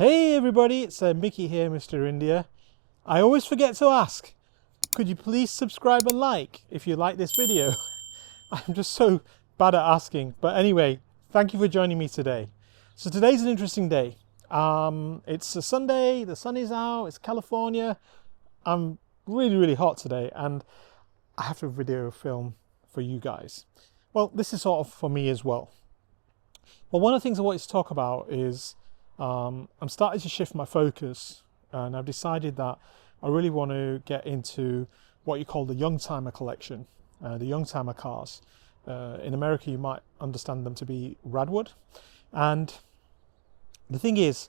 Hey everybody, it's Mickey here, Mr. India. I always forget to ask, could you please subscribe and like if you like this video? I'm just so bad at asking. But anyway, thank you for joining me today. So today's an interesting day. It's a Sunday, the sun is out, it's California. I'm really hot today and I have a video film for you guys. Well, this is sort of for me as well. Well, one of the things I wanted to talk about is I'm starting to shift my focus, and I've decided that I really want to get into what you call the Youngtimer collection, the Youngtimer cars. In America, you might understand them to be Radwood. And the thing is,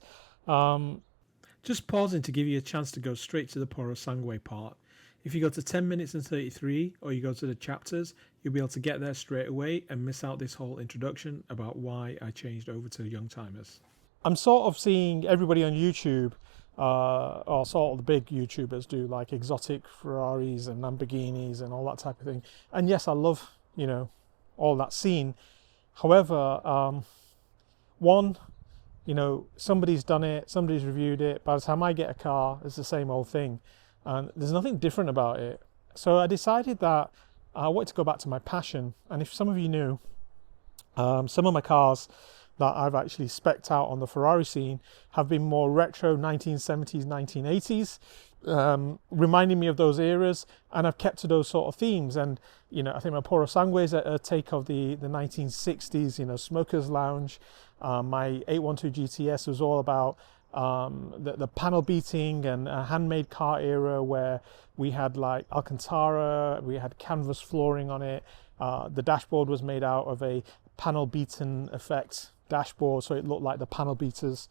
just pausing to give you a chance to go straight to the Purosangue part. If you go to 10 minutes and 33, or you go to the chapters, you'll be able to get there straight away and miss out this whole introduction about why I changed over to Youngtimers. I'm sort of seeing everybody on YouTube, or sort of the big YouTubers do like exotic Ferraris and Lamborghinis and all that type of thing. And yes, I love, you know, all that scene. However, one, you know, somebody's done it, somebody's reviewed it. By the time I get a car, it's the same old thing. And there's nothing different about it. So I decided that I wanted to go back to my passion. And if some of you knew, some of my cars that I've actually spec'd out on the Ferrari scene have been more retro 1970s, 1980s, reminding me of those eras, and I've kept to those sort of themes. And you know, I think my Purosangue is a take of the 1960s, you know, smokers lounge. My 812 GTS was all about the panel beating and a handmade car era where we had like Alcantara, we had canvas flooring on it. The dashboard was made out of a panel beaten effect dashboard, so it looked like the panel beaters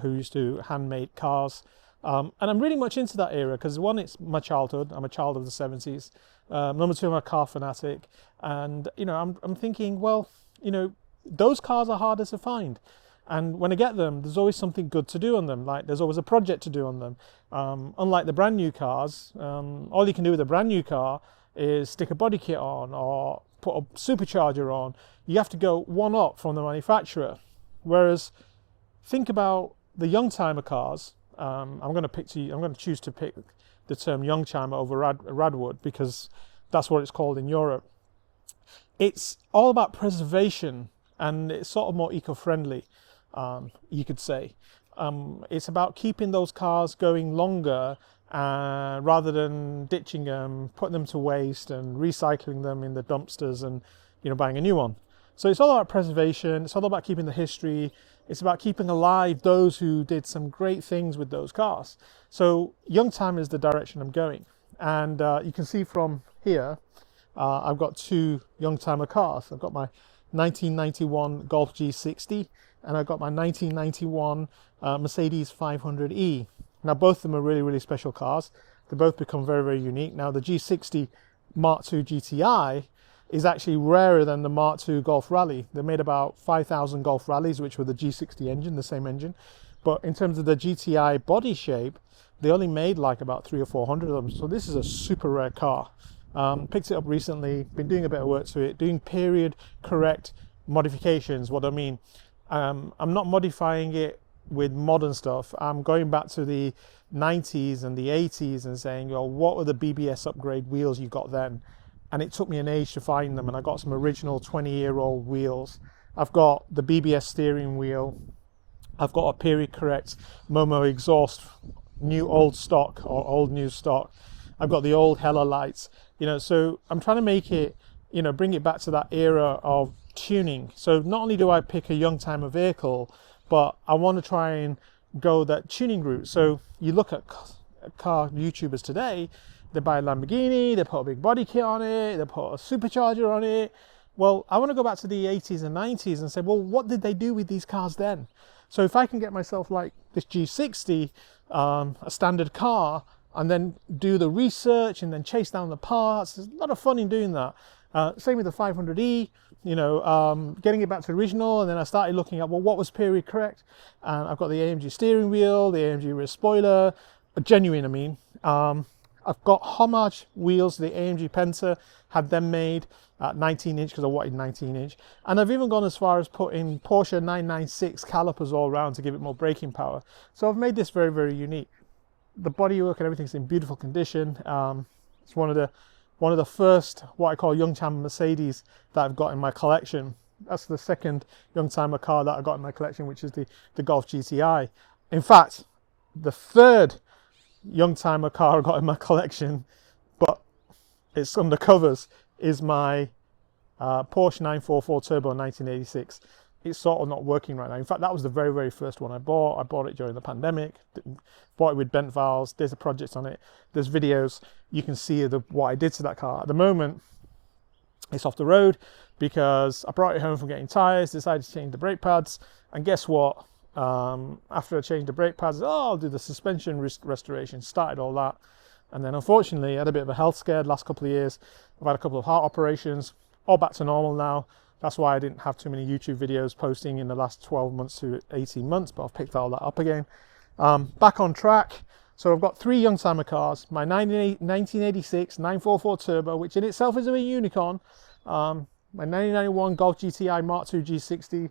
who used to handmade cars. And I'm really much into that era because one, it's my childhood. I'm a child of the 70s. Number two, I'm a car fanatic. And, you know, I'm thinking, well, you know, those cars are harder to find. And when I get them, there's always something good to do on them. Like there's always a project to do on them. Unlike the brand new cars, all you can do with a brand new car is stick a body kit on or put a supercharger on. You have to go one up from the manufacturer. Whereas think about the Youngtimer cars. I'm going to choose to pick the term Youngtimer over Radwood because that's what it's called in Europe. It's all about preservation and it's sort of more eco-friendly, you could say. It's about keeping those cars going longer rather than ditching them, putting them to waste and recycling them in the dumpsters and, you know, buying a new one. So it's all about preservation, it's all about keeping the history, it's about keeping alive those who did some great things with those cars. So Youngtimer is the direction I'm going. And you can see from here, I've got two Youngtimer cars. I've got my 1991 Golf G60 and I've got my 1991 Mercedes 500e. Now both of them are really special cars. They both become very unique. Now the G60 Mark II GTI is actually rarer than the Mark II Golf Rally. They made about 5,000 Golf Rallies, which were the G60 engine, the same engine. But in terms of the GTI body shape, they only made like about 300 or 400 of them. So this is a super rare car. Picked it up recently, been doing a bit of work to it, doing period correct modifications. What I mean, I'm not modifying it with modern stuff. I'm going back to the 90s and the 80s and saying, well, what were the BBS upgrade wheels you got then? And it took me an age to find them, and I got some original 20-year-old wheels. I've got the BBS steering wheel. I've got a period correct Momo exhaust, new old stock or old new stock. I've got the old Hella lights, you know, so I'm trying to make it, you know, bring it back to that era of tuning. So not only do I pick a Youngtimer vehicle, but I want to try and go that tuning route. So you look at car YouTubers today, they buy a Lamborghini, they put a big body kit on it, they put a supercharger on it. Well, I want to go back to the 80s and 90s and say, well, what did they do with these cars then? So if I can get myself like this G60, a standard car, and then do the research and then chase down the parts, there's a lot of fun in doing that. Same with the 500e, you know, getting it back to original, and then I started looking at, well, what was period correct? And I've got the AMG steering wheel, the AMG rear spoiler, genuine, I mean. I've got homage wheels, the AMG Penta, had them made at 19 inch because I wanted 19 inch. And I've even gone as far as putting Porsche 996 calipers all around to give it more braking power. So I've made this very, very unique. The bodywork and everything's in beautiful condition. It's one of the first, what I call Youngtimer Mercedes that I've got in my collection. That's the second Youngtimer car that I got in my collection, which is the Golf GTI. In fact, the third Youngtimer car I got in my collection, but it's under covers, is my Porsche 944 Turbo 1986. It's sort of not working right now. In fact, that was the very, very first one I bought. I bought it during the pandemic, bought it with bent valves. There's a project on it. There's videos. You can see what I did to that car. At the moment, it's off the road because I brought it home from getting tires, decided to change the brake pads, and guess what? After I changed the brake pads, I'll do the suspension restoration, started all that. And then unfortunately, I had a bit of a health scare the last couple of years. I've had a couple of heart operations, all back to normal now. That's why I didn't have too many YouTube videos posting in the last 12 months to 18 months, but I've picked all that up again. Back on track. So I've got three Youngtimer cars, my 1986 944 Turbo, which in itself is a unicorn, my 1991 Golf GTI Mark II G60,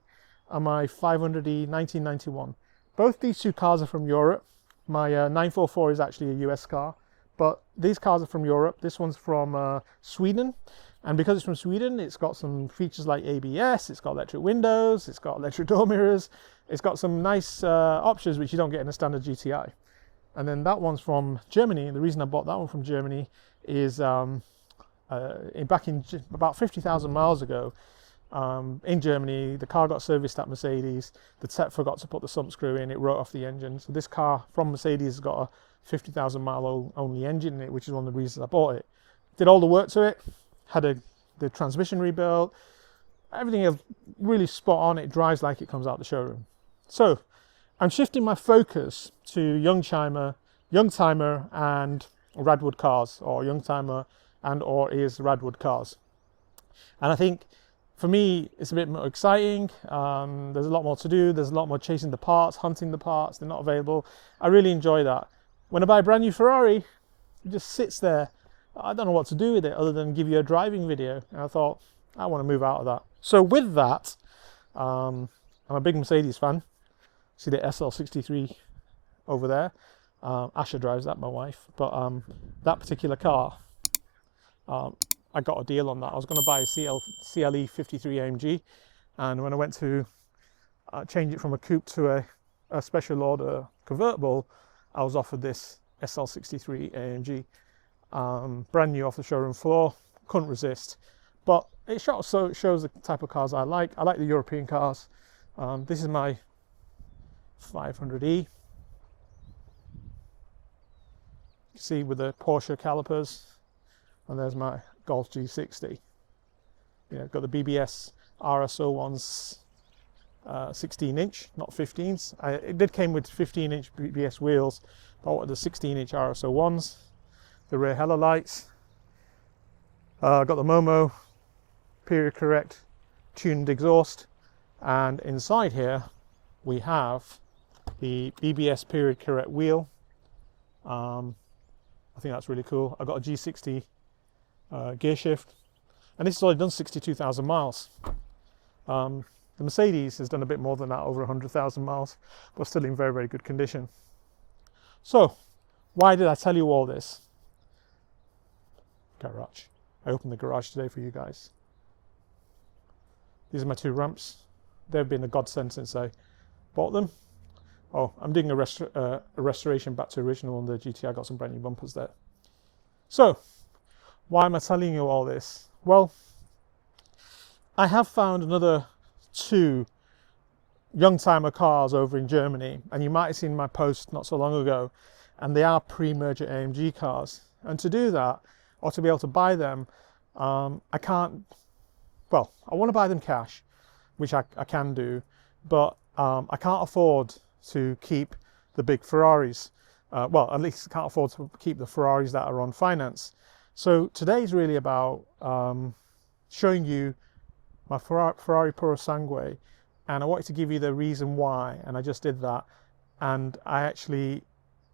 and my 500e 1991. Both these two cars are from Europe. My 944 is actually a US car, but these cars are from Europe. This one's from Sweden, and because it's from Sweden, it's got some features like ABS, it's got electric windows, it's got electric door mirrors, it's got some nice options which you don't get in a standard GTI. And then that one's from Germany, and the reason I bought that one from Germany is back in about 50,000 miles ago, in Germany, the car got serviced at Mercedes. The tech forgot to put the sump screw in, it wrote off the engine. So this car from Mercedes has got a 50,000 mile only engine in it, which is one of the reasons I bought it. Did all the work to it, had the transmission rebuilt, everything really spot on. It drives like it comes out the showroom. So I'm shifting my focus to Youngtimer and Radwood cars, or Youngtimer and or is Radwood cars. And I think for me, it's a bit more exciting. There's a lot more to do. There's a lot more chasing the parts, hunting the parts. They're not available. I really enjoy that. When I buy a brand new Ferrari, it just sits there. I don't know what to do with it other than give you a driving video. And I thought, I want to move out of that. So with that, I'm a big Mercedes fan. See the SL63 over there. Asha drives that, my wife. But that particular car, I got a deal on that. I was going to buy a CLE 53 AMG, and when I went to change it from a coupe to a special order convertible, I was offered this SL63 AMG, brand new off the showroom floor. Couldn't resist. But it shows the type of cars I like. I like the European cars. This is my 500e. You see with the Porsche calipers, and there's my Golf G60. You know, got the BBS RSO ones, 16 inch, not 15s. It did came with 15 inch BBS wheels, but I wanted the 16 inch RSO ones. The rear halo lights. Got the Momo period correct tuned exhaust, and inside here we have the BBS period correct wheel. I think that's really cool. I got a G60 gear shift, and this has only done 62,000 miles. The Mercedes has done a bit more than that, over 100,000 miles, but still in very, very good condition. So why did I tell you all this? Garage. I opened the garage today for you guys. These are my two ramps. They've been a godsend since I bought them. Oh, I'm doing a restoration back to original on the GT. I got some brand new bumpers there. So why am I telling you all this? Well, I have found another two Youngtimer cars over in Germany, and you might have seen my post not so long ago, and they are pre-merger AMG cars. And to do that, or to be able to buy them, I can't, well, I want to buy them cash, which I can do, but I can't afford to keep the big Ferraris. Well, at least I can't afford to keep the Ferraris that are on finance. So today's really about showing you my Ferrari Purosangue, and I wanted to give you the reason why, and I just did that. And I actually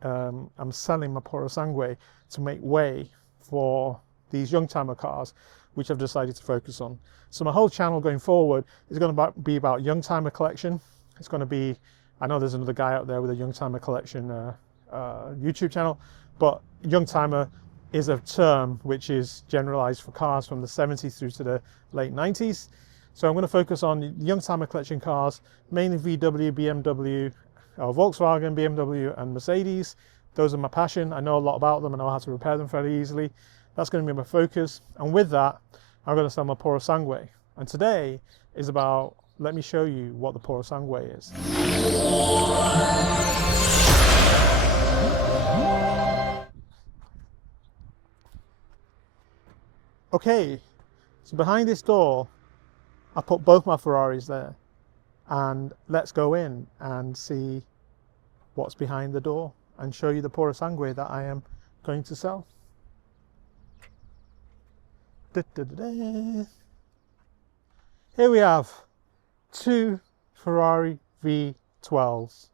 I'm selling my Purosangue to make way for these Youngtimer cars, which I've decided to focus on. So my whole channel going forward is going to be about Youngtimer collection. It's going to be, I know there's another guy out there with a Youngtimer collection YouTube channel, but Youngtimer is a term which is generalized for cars from the 70s through to the late 90s. So I'm going to focus on Youngtimer collection cars, mainly VW, BMW, Volkswagen, BMW and Mercedes. Those are my passion. I know a lot about them. I know how to repair them fairly easily. That's going to be my focus. And with that, I'm going to sell my Purosangue. And today is about, let me show you what the Purosangue is. Okay, so behind this door, I put both my Ferraris there. And let's go in and see what's behind the door and show you the Purosangue that I am going to sell. Here we have two Ferrari V12s.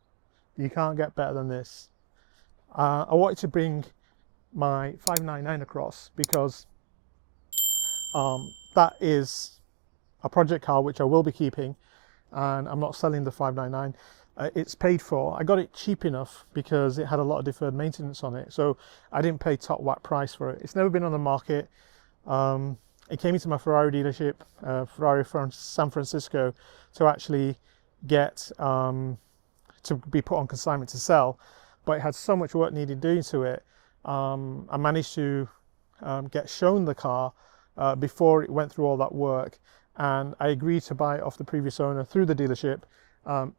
You can't get better than this. I wanted to bring my 599 across because that is a project car which I will be keeping, and I'm not selling the 599. It's paid for. I got it cheap enough because it had a lot of deferred maintenance on it, so I didn't pay top whack price for it. It's never been on the market. It came into my Ferrari dealership, Ferrari of San Francisco, to actually get to be put on consignment to sell, but it had so much work needed doing to it. I managed to get shown the car before it went through all that work, and I agreed to buy it off the previous owner through the dealership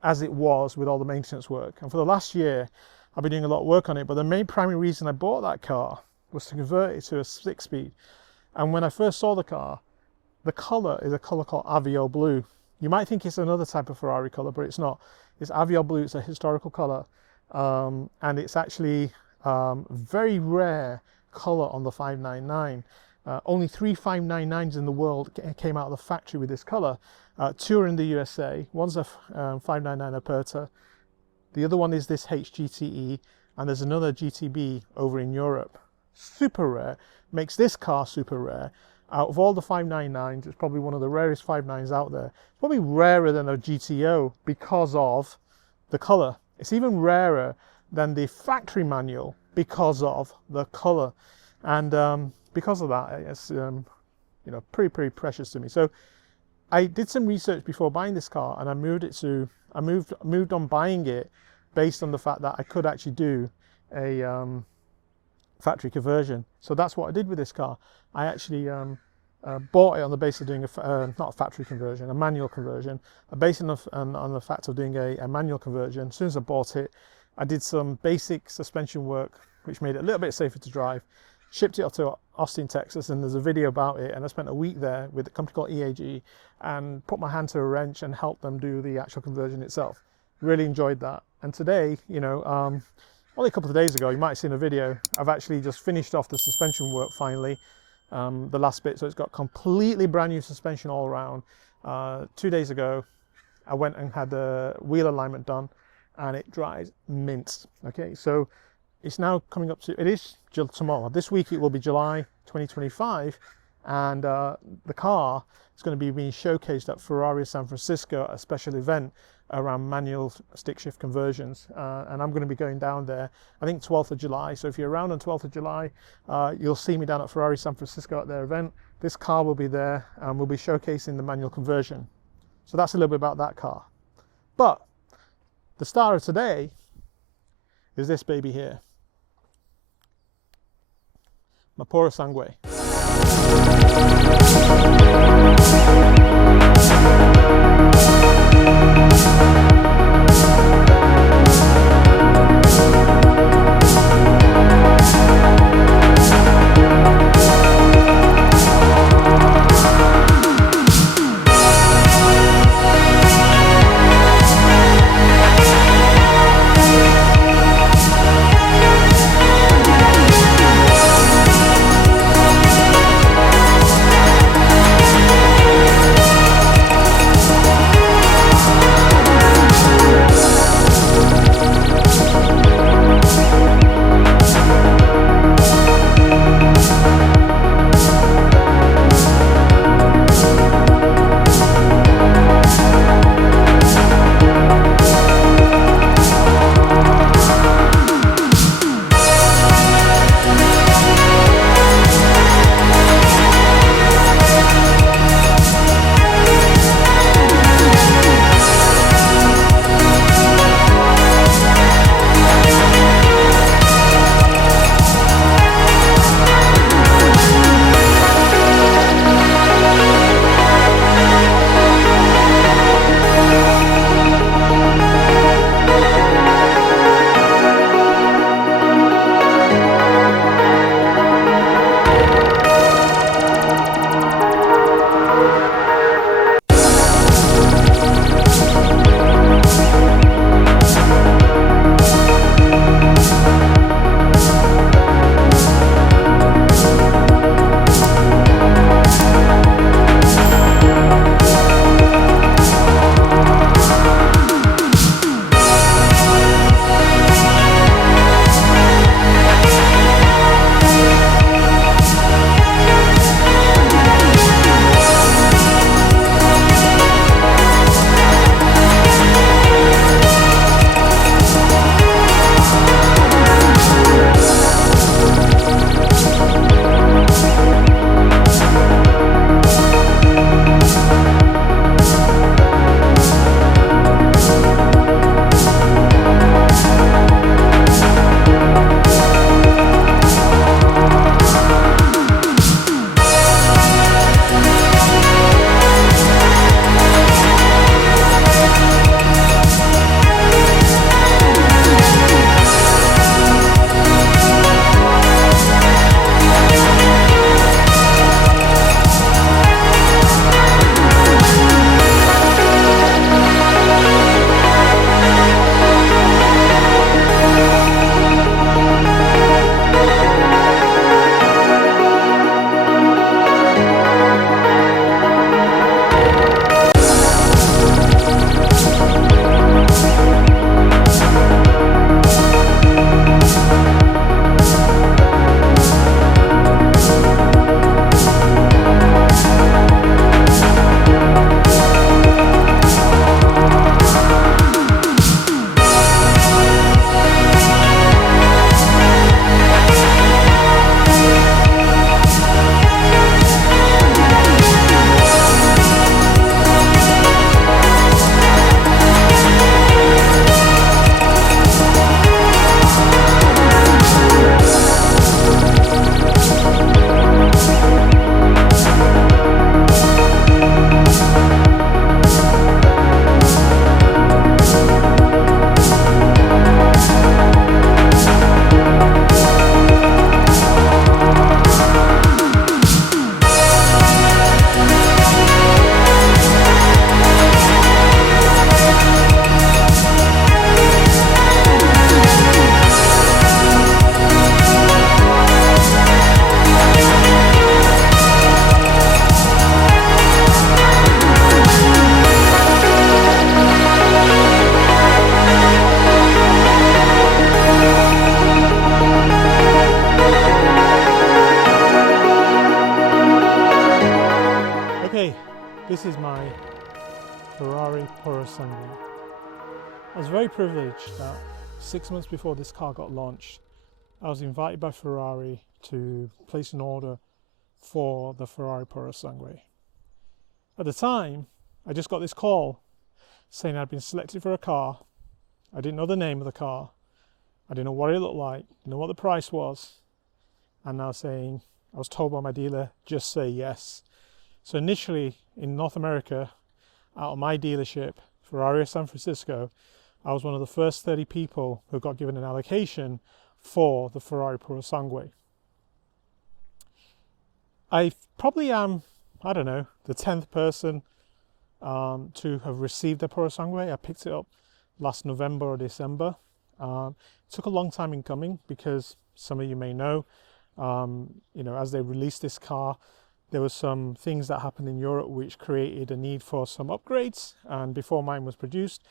as it was with all the maintenance work. And for the last year I've been doing a lot of work on it, but the main primary reason I bought that car was to convert it to a 6-speed. And when I first saw the car, the colour is a colour called Avio Blue. You might think it's another type of Ferrari colour, but it's not. It's Avio Blue. It's a historical colour, and it's actually very rare colour on the 599. Only 3 599s in the world came out of the factory with this colour. 2 are in the USA. One's a 599 Aperta. The other one is this HGTE, and there's another GTB over in Europe. Super rare. Makes this car super rare. Out of all the 599s, it's probably one of the rarest 599s out there. It's probably rarer than a GTO because of the colour. It's even rarer than the factory manual because of the colour. And because of that, it's you know, pretty precious to me. So I did some research before buying this car, and I moved on buying it based on the fact that I could actually do a factory conversion. So that's what I did with this car. I actually bought it on the basis of doing not a factory conversion, a manual conversion. I based it on the fact of doing a manual conversion. As soon as I bought it, I did some basic suspension work, which made it a little bit safer to drive. Shipped it up to Austin, Texas, and there's a video about it. And I spent a week there with a company called EAG and put my hand to a wrench and helped them do the actual conversion itself. Really enjoyed that. And today, you know, only a couple of days ago, you might have seen a video, I've actually just finished off the suspension work finally, the last bit. So it's got completely brand new suspension all around. 2 days ago, I went and had the wheel alignment done, and it drives mint. Okay, so it's now coming up to, it is tomorrow. This week it will be July 2025, and the car is going to be being showcased at Ferrari of San Francisco, a special event around manual stick shift conversions, and I'm going to be going down there, I think 12th of July. So if you're around on 12th of July, you'll see me down at Ferrari San Francisco at their event. This car will be there, and we'll be showcasing the manual conversion. So that's a little bit about that car. But the star of today is this baby here, my Purosangue. Purosangue. I was very privileged that 6 months before this car got launched, I was invited by Ferrari to place an order for the Ferrari Purosangue. At the time, I just got this call saying I'd been selected for a car. I didn't know the name of the car. I didn't know what it looked like, didn't know what the price was. And now saying, I was told by my dealer, just say yes. So initially in North America, out of my dealership, Ferrari of San Francisco, I was one of the first 30 people who got given an allocation for the Ferrari Purosangue. I probably am, I don't know, the 10th person to have received the Purosangue. I picked it up last November or December. It took a long time in coming because some of you may know, as they released this car, there were some things that happened in Europe which created a need for some upgrades, and before mine was produced,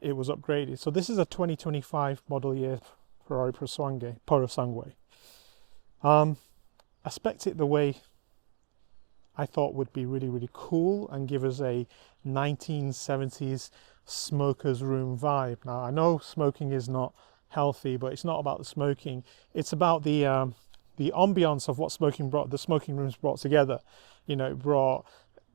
it was upgraded. So this is a 2025 model year Ferrari Purosangue. I spec'd it the way I thought would be really, really cool and give us a 1970s smoker's room vibe. Now, I know smoking is not healthy, but it's not about the smoking. It's about the ambiance of what the smoking rooms brought together. It brought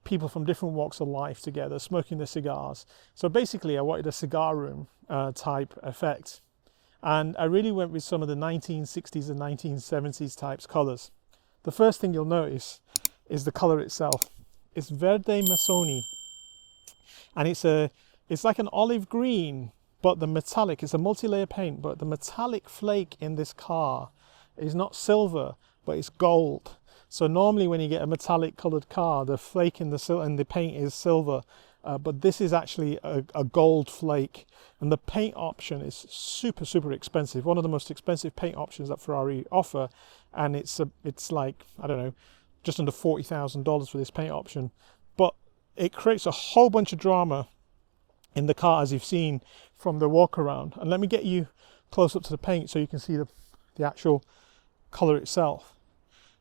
people from different walks of life together, smoking their cigars. So basically, I wanted a cigar room type effect. And I really went with some of the 1960s and 1970s types colors. The first thing you'll notice is the color itself. It's Verde Masoni, and it's like an olive green, but the metallic, it's a multi-layer paint, but the metallic flake in this car is not silver, but it's gold. So normally when you get a metallic colored car, the flake in the paint is silver, but this is actually a gold flake, and the paint option is super, super expensive. One of the most expensive paint options that Ferrari offer, and it's like, I don't know, just under $40,000 for this paint option, but it creates a whole bunch of drama in the car, as you've seen from the walk around. And let me get you close up to the paint so you can see the actual color itself.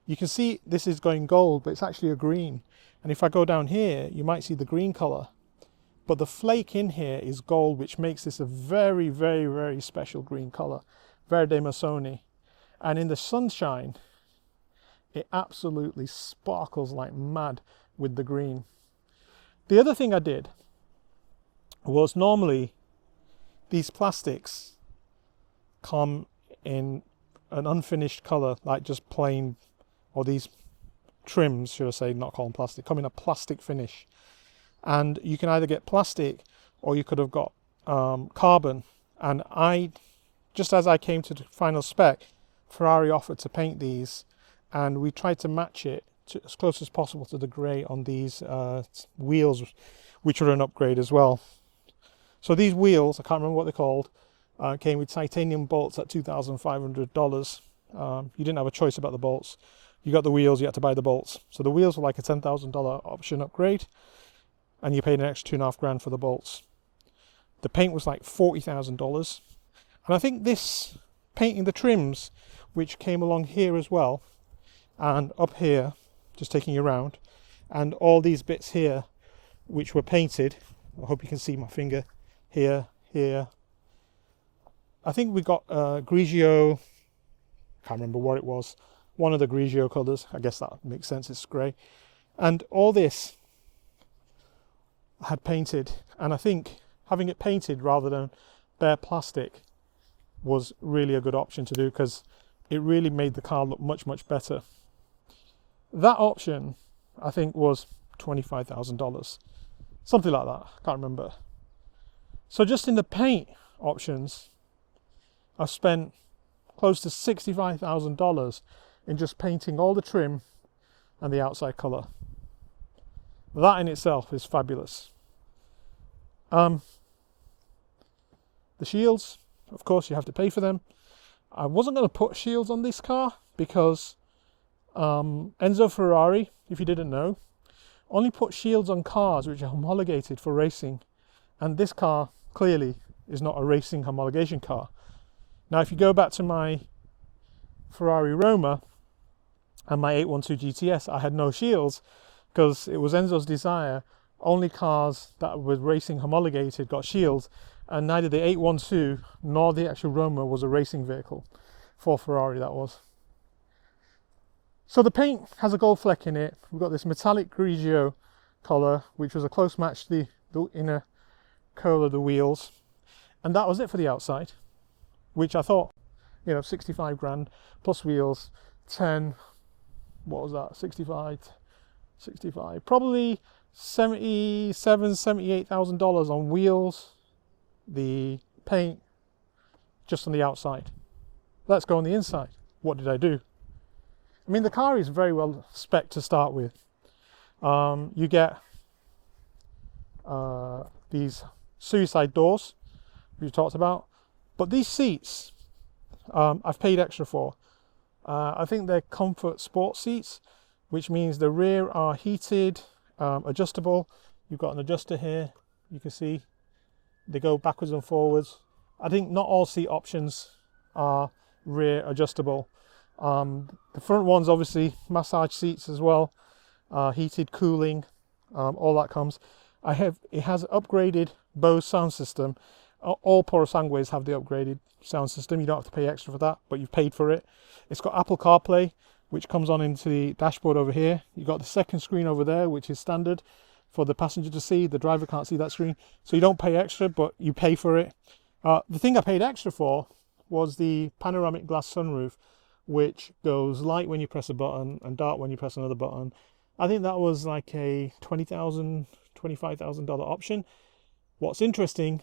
You can see this is going gold, but it's actually a green. And if I go down here, you might see the green color, but the flake in here is gold, which makes this a very, very, very special green color, Verde Masoni. And in the sunshine, it absolutely sparkles like mad with the green. The other thing I did was, normally these plastics come in an unfinished color, like just plain, or these trims, should I say, not call them plastic, come in a plastic finish. And you can either get plastic or you could have got carbon. And just as I came to the final spec, Ferrari offered to paint these, and we tried to match it as close as possible to the grey on these wheels, which are an upgrade as well. So these wheels, I can't remember what they're called, came with titanium bolts at $2,500. You didn't have a choice about the bolts. You got the wheels, you had to buy the bolts. So the wheels were like a $10,000 option upgrade, and you paid an extra $2,500 for the bolts. The paint was like $40,000. And I think this painting the trims, which came along here as well, and up here, just taking you around, and all these bits here, which were painted. I hope you can see my finger here. I think we got Grigio, can't remember what it was, one of the Grigio colours. I guess that makes sense, it's grey. And all this I had painted, and I think having it painted rather than bare plastic was really a good option to do, because it really made the car look much, much better. That option, I think, was $25,000, something like that, I can't remember. So just in the paint options, I've spent close to $65,000 in just painting all the trim and the outside colour. That in itself is fabulous. The shields, of course, you have to pay for them. I wasn't going to put shields on this car because Enzo Ferrari, if you didn't know, only put shields on cars which are homologated for racing, and this car clearly is not a racing homologation car. Now, if you go back to my Ferrari Roma and my 812 GTS, I had no shields because it was Enzo's desire only cars that were racing homologated got shields, and neither the 812 nor the actual Roma was a racing vehicle for Ferrari, that was. So the paint has a gold fleck in it. We've got this metallic grigio colour, which was a close match to the inner curl of the wheels, and that was it for the outside, which I thought, you know, 65 grand plus wheels, 10, what was that, 65, probably $78,000 on wheels, the paint, just on the outside. Let's go on the inside. What did I do? I mean, the car is very well spec'd to start with. You get these suicide doors we talked about, but these seats I've paid extra for. I think they're comfort sport seats, which means the rear are heated, adjustable. You've got an adjuster here, you can see they go backwards and forwards. I think not all seat options are rear adjustable. The front ones, obviously massage seats as well, heated, cooling, all that comes. It has upgraded Bose sound system. All Purosangues have the upgraded sound system. You don't have to pay extra for that, but you've paid for it. It's got Apple CarPlay, which comes on into the dashboard over here. You've got the second screen over there, which is standard for the passenger to see. The driver can't see that screen, so you don't pay extra, but you pay for it. The thing I paid extra for was the panoramic glass sunroof, which goes light when you press a button and dark when you press another button. I think that was like a $20,000, $25,000 option. What's interesting,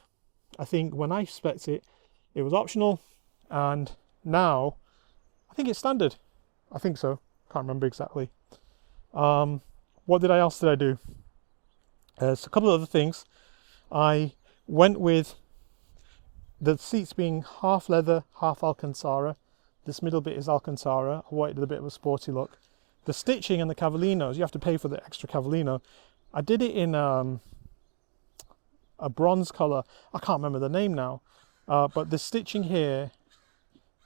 I think when I spec'd it, it was optional, and now I think it's standard. I think so. Can't remember exactly. What else did I do? There's a couple of other things. I went with the seats being half leather, half Alcantara. This middle bit is Alcantara. I wanted a bit of a sporty look. The stitching and the cavalinos, you have to pay for the extra cavallino. I did it in a bronze colour. I can't remember the name now. But the stitching here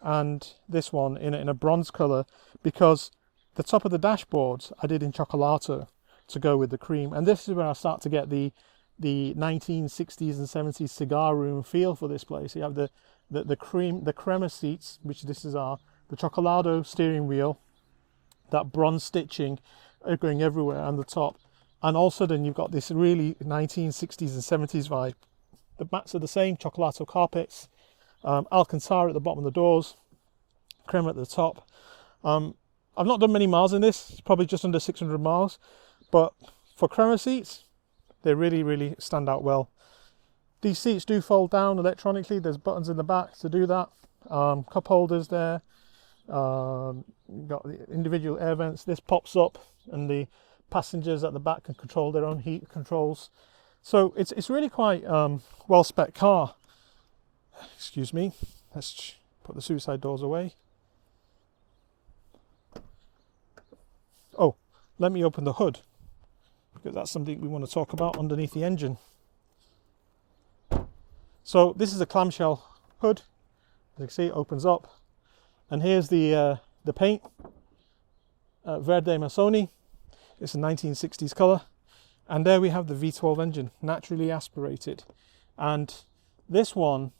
and this one in a bronze colour, because the top of the dashboards I did in Chocolate to go with the cream. And this is where I start to get the 1960s and 70s cigar room feel for this place. You have the crema seats, which this are, the Chocolado steering wheel, that bronze stitching going everywhere on the top, and all of a sudden you've got this really 1960s and 70s vibe. The mats are the same, Chocolato carpets, Alcantara at the bottom of the doors, crema at the top. I've not done many miles in this, it's probably just under 600 miles, but for crema seats, they really stand out well. These seats do fold down electronically. There's buttons in the back to do that. Cup holders there. You've got the individual air vents. This pops up, and the passengers at the back can control their own heat controls. So it's really quite well spec car. Excuse me. Let's put the suicide doors away. Oh, let me open the hood, because that's something we want to talk about underneath the engine. So this is a clamshell hood. As you can see, it opens up, and here's the paint, Verde Masoni. It's a 1960s color, and there we have the V12 engine, naturally aspirated. And this one,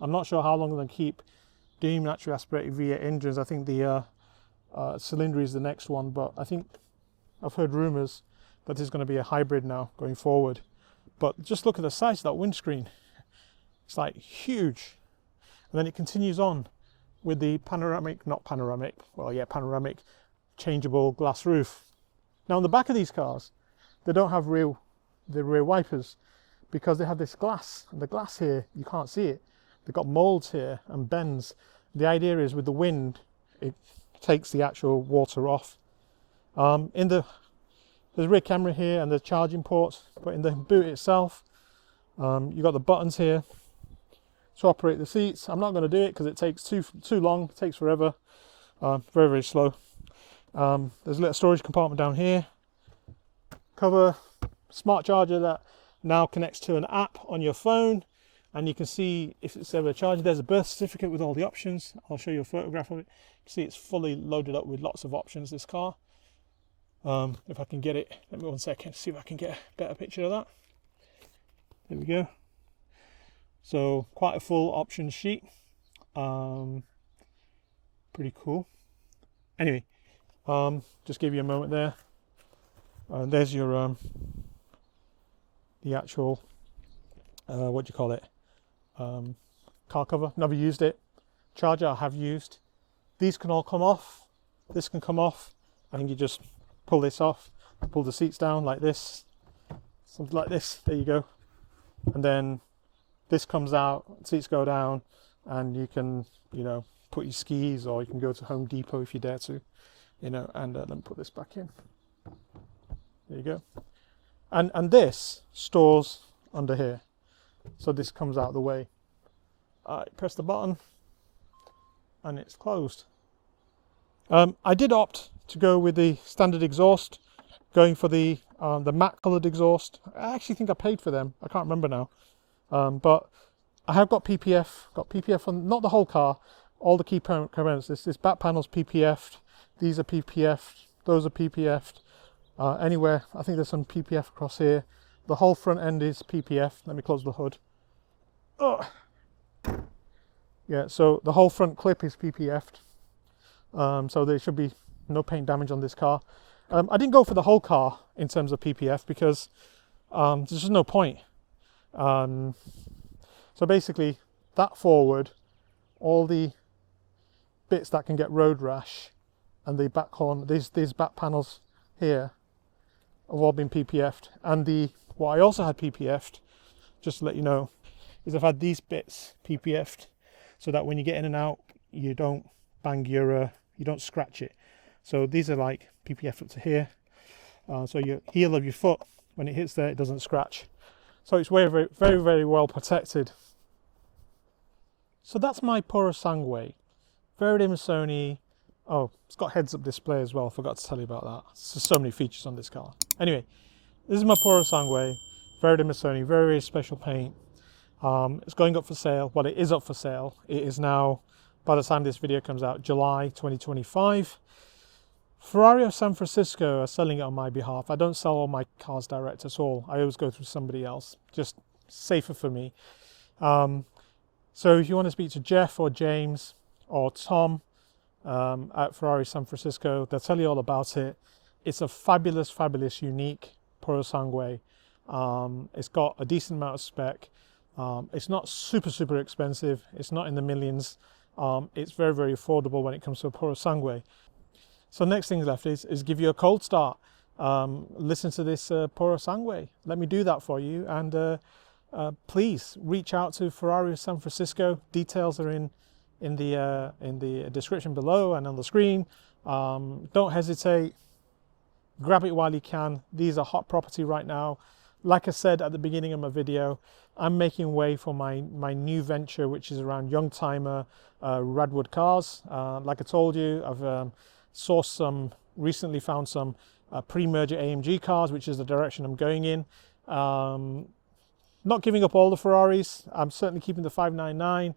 I'm not sure how long they'll keep doing naturally aspirated V8 engines. I think the cylinder is the next one, but I think I've heard rumors that there's going to be a hybrid now going forward. But just look at the size of that windscreen. It's like huge. And then it continues on with the panoramic changeable glass roof. Now on the back of these cars, they don't have the rear wipers, because they have this glass, and the glass here, you can't see it. They've got molds here and bends. The idea is with the wind, it takes the actual water off. There's a rear camera here and the charging ports, but in the boot itself, you've got the buttons here to operate the seats. I'm not going to do it because it takes too long, it takes forever, very slow. There's a little storage compartment down here, cover, smart charger that now connects to an app on your phone, and you can see if it's ever charged. There's a birth certificate with all the options. I'll show you a photograph of it. You can see it's fully loaded up with lots of options, this car. If I can get it, let me 1 second, see if I can get a better picture of that. There we go. So quite a full option sheet. Pretty cool. Anyway, just give you a moment there. There's your the actual what do you call it, car cover. Never used it. Charger I have used. These can all come off. This can come off. I think you just pull this off, pull the seats down like this, something like this. There you go. And then this comes out, seats go down, and you can, you know, put your skis, or you can go to Home Depot if you dare to, you know. And let me put this back in. There you go. And this stores under here, so this comes out of the way. I press the button and it's closed. I did opt to go with the standard exhaust, going for the matte coloured exhaust. I actually think I paid for them. I can't remember now. But I have got PPF on, not the whole car, all the key components. This back panel's PPF'd. These are PPF'd. Those are PPF'd. Anywhere, I think there's some PPF across here. The whole front end is PPF. Let me close the hood. Oh. Yeah, so the whole front clip is PPF'd. So there should be no paint damage on this car. I didn't go for the whole car in terms of PPF because there's just no point. So basically, that forward, all the bits that can get road rash, and the back corner, these back panels here, have all been PPF'd. And what I also had PPF'd, just to let you know, is I've had these bits PPF'd, so that when you get in and out, you don't bang your, you don't scratch it. So these are like PPF up to here. So your heel of your foot, when it hits there, it doesn't scratch. So it's very, very, very well protected. So that's my Purosangue. Verde Masoni. Oh, it's got heads-up display as well. I forgot to tell you about that. There's so many features on this car. Anyway, this is my Purosangue. Verde Masoni. Very, very special paint. It's going up for sale. Well, it is up for sale. It is now, by the time this video comes out, July 2025. Ferrari of San Francisco are selling it on my behalf. I don't sell all my cars direct at all. I always go through somebody else, just safer for me. So if you want to speak to Jeff or James or Tom at Ferrari San Francisco, they'll tell you all about it. It's a fabulous, fabulous, unique Purosangue. It's got a decent amount of spec. It's not super, super expensive. It's not in the millions. It's very, very affordable when it comes to a Purosangue. So next thing left is give you a cold start. Listen to this Purosangue. Let me do that for you. And please reach out to Ferrari of San Francisco. Details are in the description below and on the screen. Don't hesitate. Grab it while you can. These are hot property right now. Like I said at the beginning of my video, I'm making way for my new venture, which is around Youngtimer Radwood cars. Like I told you, I've recently found some pre-merger AMG cars, which is the direction I'm going in. Not giving up all the Ferraris. I'm certainly keeping the 599.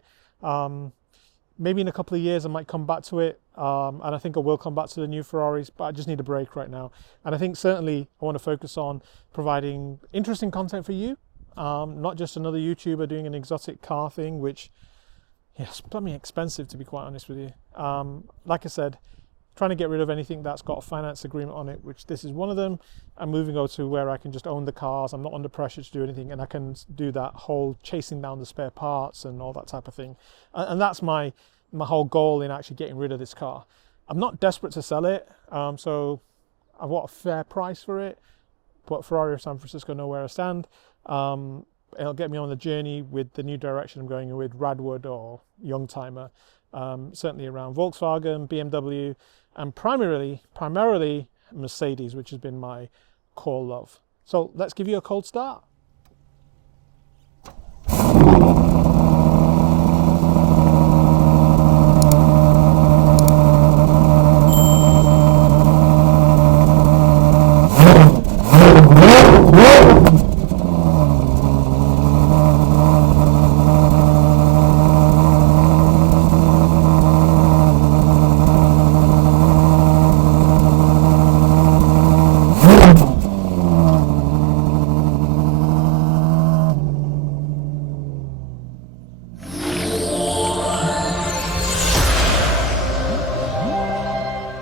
Maybe in a couple of years I might come back to it, and I think I will come back to the new Ferraris, but I just need a break right now. And I think certainly I want to focus on providing interesting content for you, not just another YouTuber doing an exotic car thing, which, yeah, it's bloody expensive, to be quite honest with you. Like I said, trying to get rid of anything that's got a finance agreement on it, which this is one of them. I'm moving over to where I can just own the cars. I'm not under pressure to do anything, and I can do that whole chasing down the spare parts and all that type of thing. And that's my whole goal in actually getting rid of this car. I'm not desperate to sell it, so I want a fair price for it, but Ferrari of San Francisco know where I stand. It'll get me on the journey with the new direction I'm going in with Radwood or Youngtimer, certainly around Volkswagen, BMW, and primarily Mercedes, which has been my core love. So let's give you a cold start.